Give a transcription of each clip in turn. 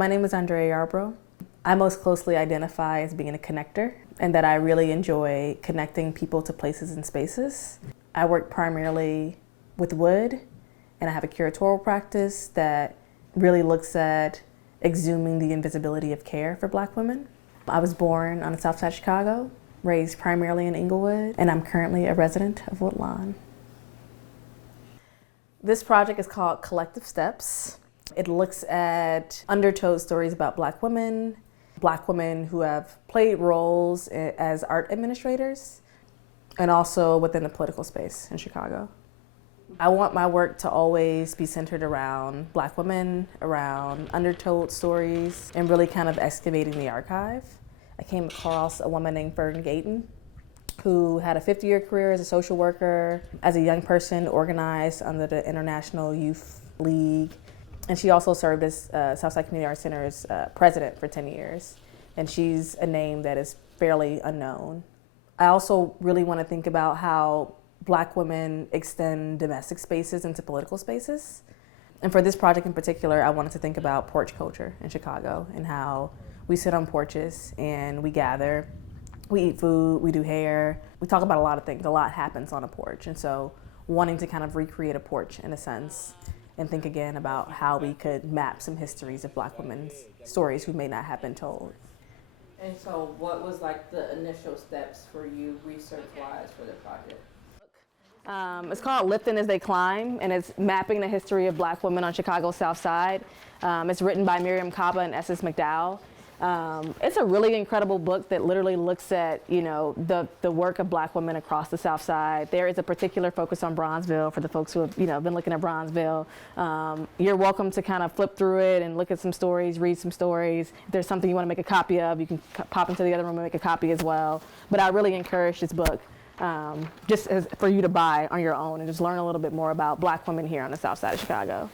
My name is Andrea Yarbrough. I most closely identify as being a connector, and that I really enjoy connecting people to places and spaces. I work primarily with wood, and I have a curatorial practice that really looks at exhuming the invisibility of care for Black women. I was born on the south side of Chicago, raised primarily in Inglewood, and I'm currently a resident of Woodlawn. This project is called Collective Steps. It looks at undertold stories about Black women who have played roles as art administrators, and also within the political space in Chicago. I want my work to always be centered around Black women, around undertold stories, and really kind of excavating the archive. I came across a woman named Fern Gayton, who had a 50-year career as a social worker, as a young person organized under the International Youth League. And she also served as Southside Community Arts Center's president for 10 years. And she's a name that is fairly unknown. I also really want to think about how Black women extend domestic spaces into political spaces. And for this project in particular, I wanted to think about porch culture in Chicago and how we sit on porches and we gather, we eat food, we do hair, we talk about a lot of things. A lot happens on a porch. And so wanting to kind of recreate a porch in a sense and think again about how we could map some histories of Black women's stories who may not have been told. And so what was like the initial steps for you research-wise for the project? It's called Lifting as They Climb, and it's mapping the history of Black women on Chicago's South Side. It's written by Miriam Kaba and Esses McDowell. It's a really incredible book that literally looks at, the work of Black women across the South Side. There is a particular focus on Bronzeville for the folks who have, been looking at Bronzeville. You're welcome to kind of flip through it and look at some stories, read some stories. If there's something you want to make a copy of, you can pop into the other room and make a copy as well. But I really encourage this book for you to buy on your own and just learn a little bit more about Black women here on the South Side of Chicago.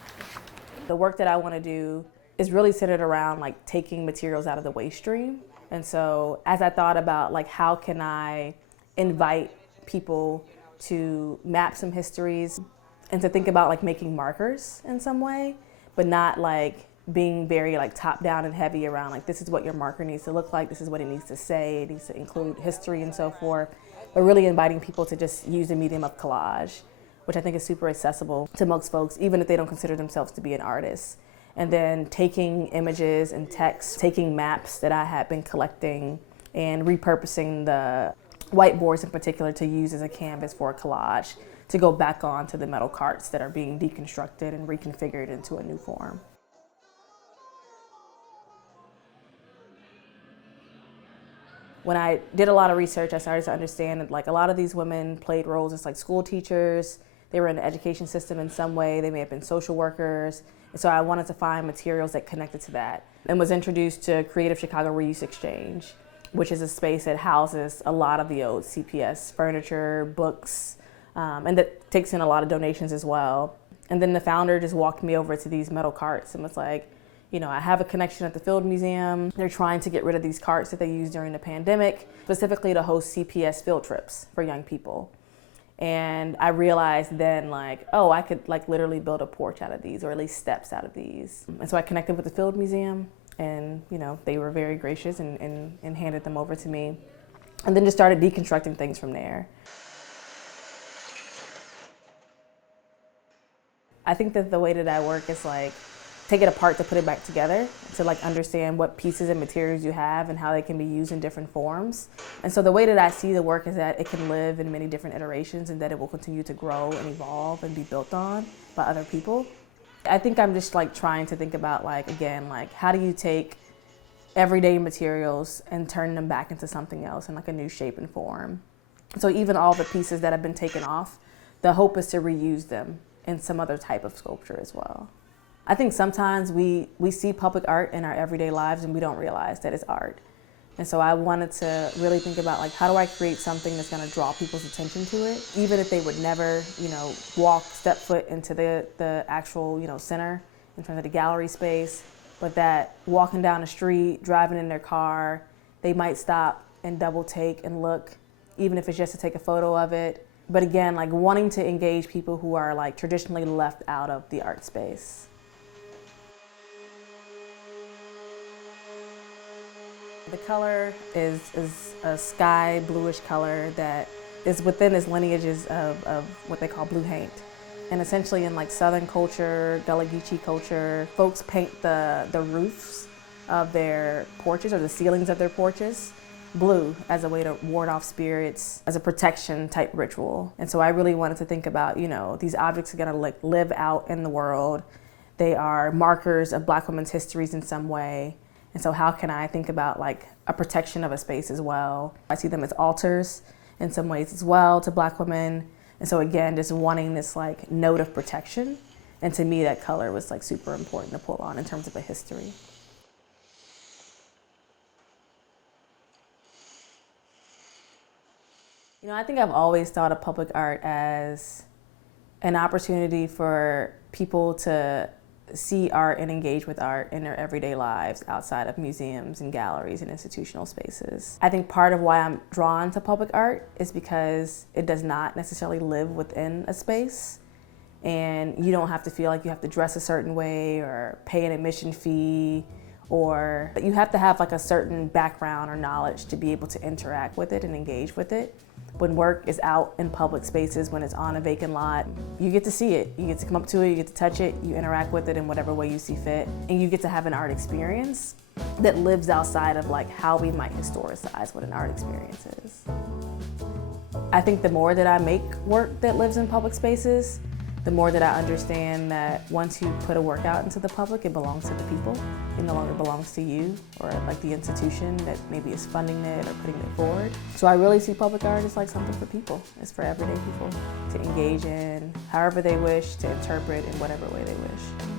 The work that I want to do is really centered around like taking materials out of the waste stream. And so as I thought about like how can I invite people to map some histories and to think about like making markers in some way, but not like being very like top down and heavy around like this is what your marker needs to look like, this is what it needs to say, it needs to include history and so forth, but really inviting people to just use the medium of collage, which I think is super accessible to most folks, even if they don't consider themselves to be an artist. And then taking images and text, taking maps that I had been collecting and repurposing the whiteboards in particular to use as a canvas for a collage to go back onto the metal carts that are being deconstructed and reconfigured into a new form. When I did a lot of research, I started to understand that like a lot of these women played roles as like school teachers. They were in the education system in some way. They may have been social workers. And so I wanted to find materials that connected to that and was introduced to Creative Chicago Reuse Exchange, which is a space that houses a lot of the old CPS furniture, books, and that takes in a lot of donations as well. And then the founder just walked me over to these metal carts and was like, I have a connection at the Field Museum. They're trying to get rid of these carts that they used during the pandemic, specifically to host CPS field trips for young people. And I realized then like, oh, I could like literally build a porch out of these or at least steps out of these. And so I connected with the Field Museum and, they were very gracious and handed them over to me. And then just started deconstructing things from there. I think that the way that I work is like, take it apart to put it back together, to like understand what pieces and materials you have and how they can be used in different forms. And so the way that I see the work is that it can live in many different iterations and that it will continue to grow and evolve and be built on by other people. I think I'm just like trying to think about like, again, like how do you take everyday materials and turn them back into something else in like a new shape and form. So even all the pieces that have been taken off, the hope is to reuse them in some other type of sculpture as well. I think sometimes we see public art in our everyday lives and we don't realize that it's art. And so I wanted to really think about like, how do I create something that's gonna draw people's attention to it, even if they would never, step foot into the actual, center in front of the gallery space, but that walking down the street, driving in their car, they might stop and double take and look, even if it's just to take a photo of it. But again, like wanting to engage people who are like traditionally left out of the art space. The color is a sky bluish color that is within this lineages of what they call blue paint. And essentially in like Southern culture, Gullah Geechee culture, folks paint the roofs of their porches or the ceilings of their porches blue as a way to ward off spirits, as a protection type ritual. And so I really wanted to think about, you know, these objects are gonna like live out in the world. They are markers of Black women's histories in some way. And so how can I think about like a protection of a space as well? I see them as altars in some ways as well to Black women. And so again, just wanting this like note of protection. And to me, that color was like super important to pull on in terms of a history. You know, I think I've always thought of public art as an opportunity for people to see art and engage with art in their everyday lives outside of museums and galleries and institutional spaces. I think part of why I'm drawn to public art is because it does not necessarily live within a space, and you don't have to feel like you have to dress a certain way or pay an admission fee, or you have to have like a certain background or knowledge to be able to interact with it and engage with it. When work is out in public spaces, when it's on a vacant lot, you get to see it. You get to come up to it, you get to touch it, you interact with it in whatever way you see fit. And you get to have an art experience that lives outside of like how we might historicize what an art experience is. I think the more that I make work that lives in public spaces, the more that I understand that once you put a work out into the public, it belongs to the people. It no longer belongs to you or like the institution that maybe is funding it or putting it forward. So I really see public art as like something for people. It's for everyday people to engage in however they wish, to interpret in whatever way they wish.